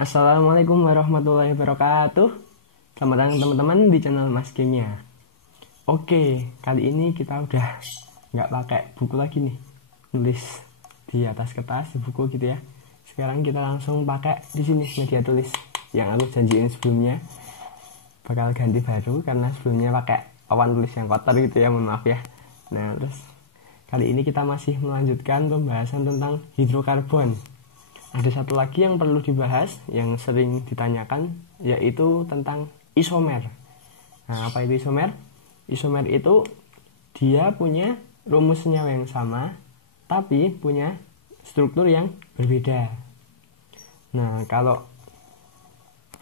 Assalamualaikum warahmatullahi wabarakatuh. Selamat datang teman-teman di channel Mas Kimia. Oke, kali ini kita udah nggak pakai buku lagi nih, nulis di atas kertas di buku gitu ya. Sekarang kita langsung pakai di sini media tulis yang aku janjiin sebelumnya. Bakal ganti baru karena sebelumnya pakai papan tulis yang kotor gitu ya, mohon maaf ya. Nah, terus kali ini kita masih melanjutkan pembahasan tentang hidrokarbon. Ada satu lagi yang perlu dibahas, yang sering ditanyakan, yaitu tentang isomer. Nah, apa itu isomer? Isomer itu dia punya rumus senyawa yang sama, tapi punya struktur yang berbeda. Nah, kalau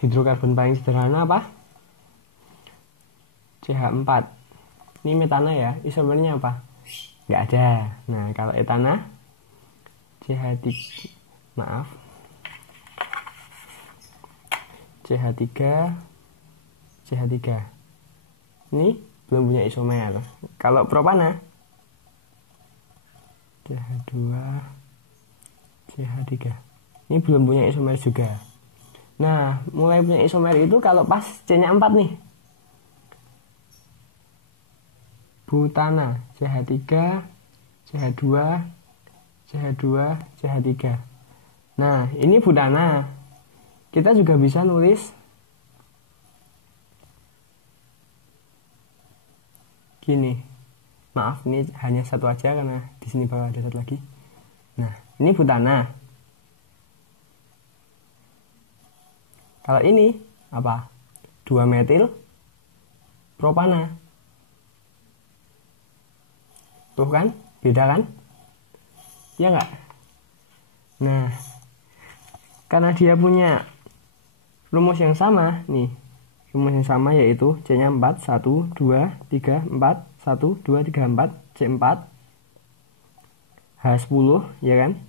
hidrokarbon paling sederhana apa? CH4. Ini metana ya, isomernya apa? Nggak ada. Nah, kalau etana, CH3. CH3 ini belum punya isomer. Kalau propana, CH2 CH3 ini belum punya isomer juga. Nah, mulai punya isomer itu kalau pas C-nya 4 nih, butana, CH3 CH2 CH2 CH3. Nah, ini butana. Kita juga bisa nulis gini. Maaf, ini hanya satu aja karena di sini bawah ada satu lagi. Nah, ini butana. Kalau ini apa? 2 metil propana. Tuh kan? Beda kan? Ya enggak? Nah, karena dia punya rumus yang sama nih, rumus yang sama yaitu C-nya 4, 1, 2, 3, 4, 1, 2, 3, 4, C4, H10, ya kan?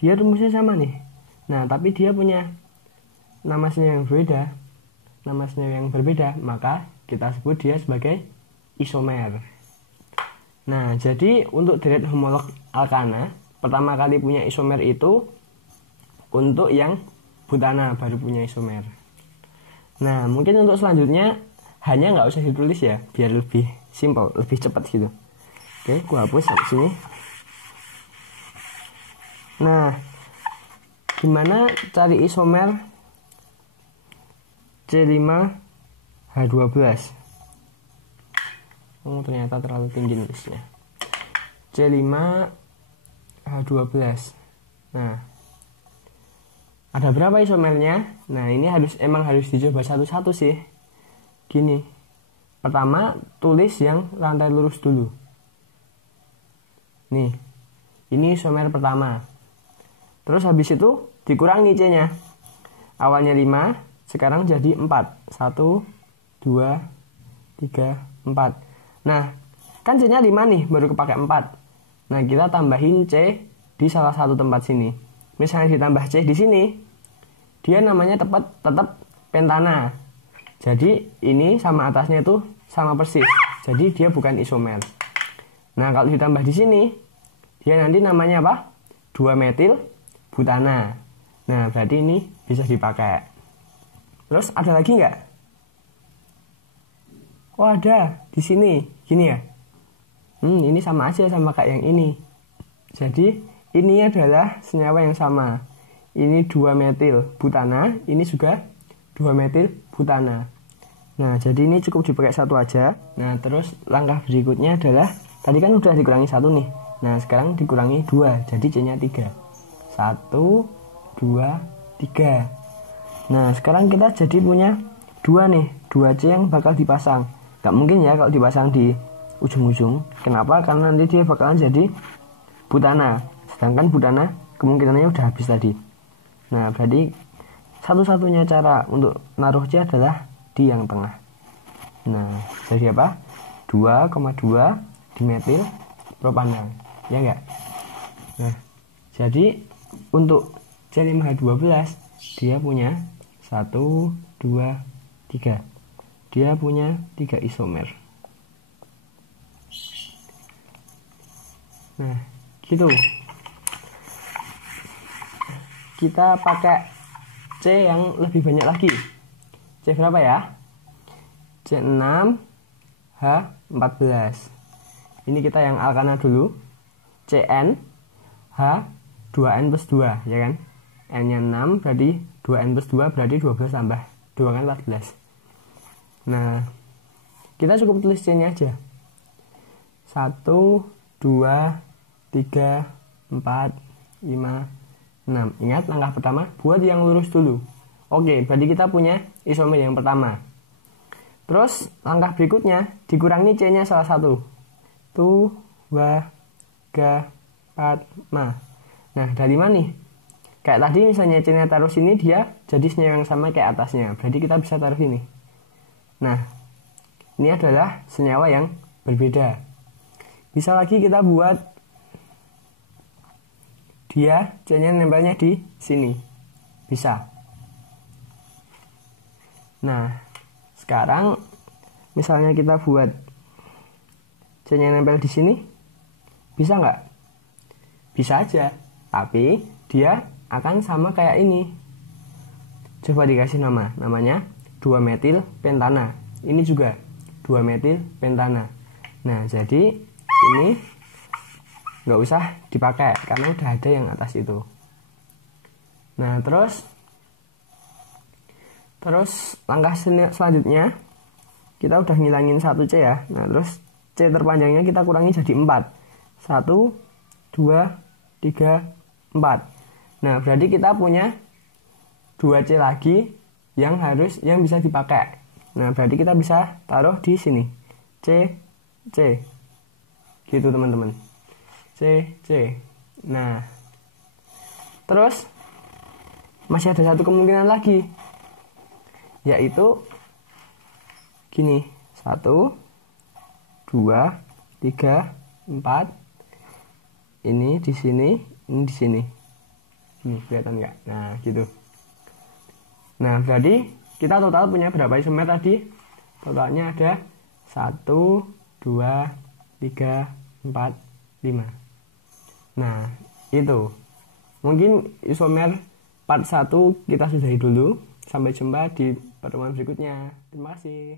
Dia rumusnya sama nih. Nah, tapi dia punya nama senyawa yang berbeda. Nama senyawa yang berbeda, maka kita sebut dia sebagai isomer. Nah, jadi untuk deret homolog alkana, pertama kali punya isomer itu untuk yang butana baru punya isomer. Nah, mungkin untuk selanjutnya hanya nggak usah ditulis ya, biar lebih simple, lebih cepat gitu. Oke, gua hapus sampai sini. Nah, gimana cari isomer C5H12? Oh, ternyata terlalu tinggi nulisnya. C5H12. Nah, ada berapa isomernya? Nah, ini emang harus dicoba satu-satu sih. Gini. Pertama, tulis yang rantai lurus dulu. Nih. Ini isomer pertama. Terus habis itu dikurangi C-nya. Awalnya 5, sekarang jadi 4. 1 2 3 4. Nah, kan C-nya 5 nih, baru kepake 4. Nah, kita tambahin C di salah satu tempat sini. Misalnya ditambah C di sini, dia namanya tetap pentana. Jadi ini sama atasnya itu sama persis. Jadi dia bukan isomer. Nah, kalau ditambah di sini, dia nanti namanya apa? 2 metil butana. Nah, berarti ini bisa dipakai. Terus ada lagi nggak? Oh, ada di sini. Gini ya. Ini sama aja sama kayak yang ini. Jadi ini adalah senyawa yang sama. Ini 2 metil butana, ini juga 2 metil butana. Nah, jadi ini cukup dipakai satu aja. Nah, terus langkah berikutnya adalah tadi kan udah dikurangi 1 nih. Nah, sekarang dikurangi 2, jadi C-nya 3. 1 2 3. Nah, sekarang kita jadi punya 2 nih, 2 C yang bakal dipasang. Gak mungkin ya kalau dipasang di ujung-ujung. Kenapa? Karena nanti dia bakalan jadi butana. Sedangkan butana kemungkinannya udah habis tadi. Nah, berarti satu-satunya cara untuk naruh C adalah di yang tengah. Nah, jadi apa? 2,2 dimetil propana. Ya enggak? Nah, jadi untuk C5H12 dia punya 1 2 3. Dia punya 3 isomer. Nah, gitu. kita pakai C yang lebih banyak lagi. C berapa ya? C6, H14. Ini kita yang alkana dulu. Cn, H, 2N plus 2, ya kan? N-nya 6, berarti 2N plus 2, berarti 12 tambah 2 kan 14. Nah, kita cukup tulis C-nya aja. 1, 2, 3, 4, 5, 6. Ingat, langkah pertama, buat yang lurus dulu. Oke, berarti kita punya isomer yang pertama. Terus, langkah berikutnya, dikurangi C-nya salah satu. 1, 2, 3, 4, 5. Nah, dari mana nih? Kayak tadi misalnya C-nya taruh sini, dia jadi senyawa yang sama kayak atasnya. Berarti kita bisa taruh ini. Nah, ini adalah senyawa yang berbeda. Bisa lagi kita buat dia C-nya nempelnya di sini. Bisa. Nah, sekarang misalnya kita buat C-nya nempel di sini. Bisa nggak? Bisa aja. Tapi dia akan sama kayak ini. Coba dikasih nama. Namanya 2-metil pentana. Ini juga 2-metil pentana. Nah, jadi ini nggak usah dipakai karena udah ada yang atas itu. Nah, terus langkah selanjutnya kita udah ngilangin 1C ya. Nah, terus C terpanjangnya kita kurangi jadi 4. 1, 2, 3, 4. Nah, berarti kita punya 2C lagi yang bisa dipakai. Nah, berarti kita bisa taruh di sini. C. Gitu, teman-teman. C. Nah, terus masih ada satu kemungkinan lagi, yaitu gini. 1, 2, 3, 4. Ini di sini, ini di sini. Ini kelihatan nggak? Nah, gitu. Nah, berarti kita total punya berapa isomer tadi? Totalnya ada 1, 2, 3, 4, 5. Nah, itu. Mungkin isomer part 1 kita sudahi dulu. Sampai jumpa di pertemuan berikutnya. Terima kasih.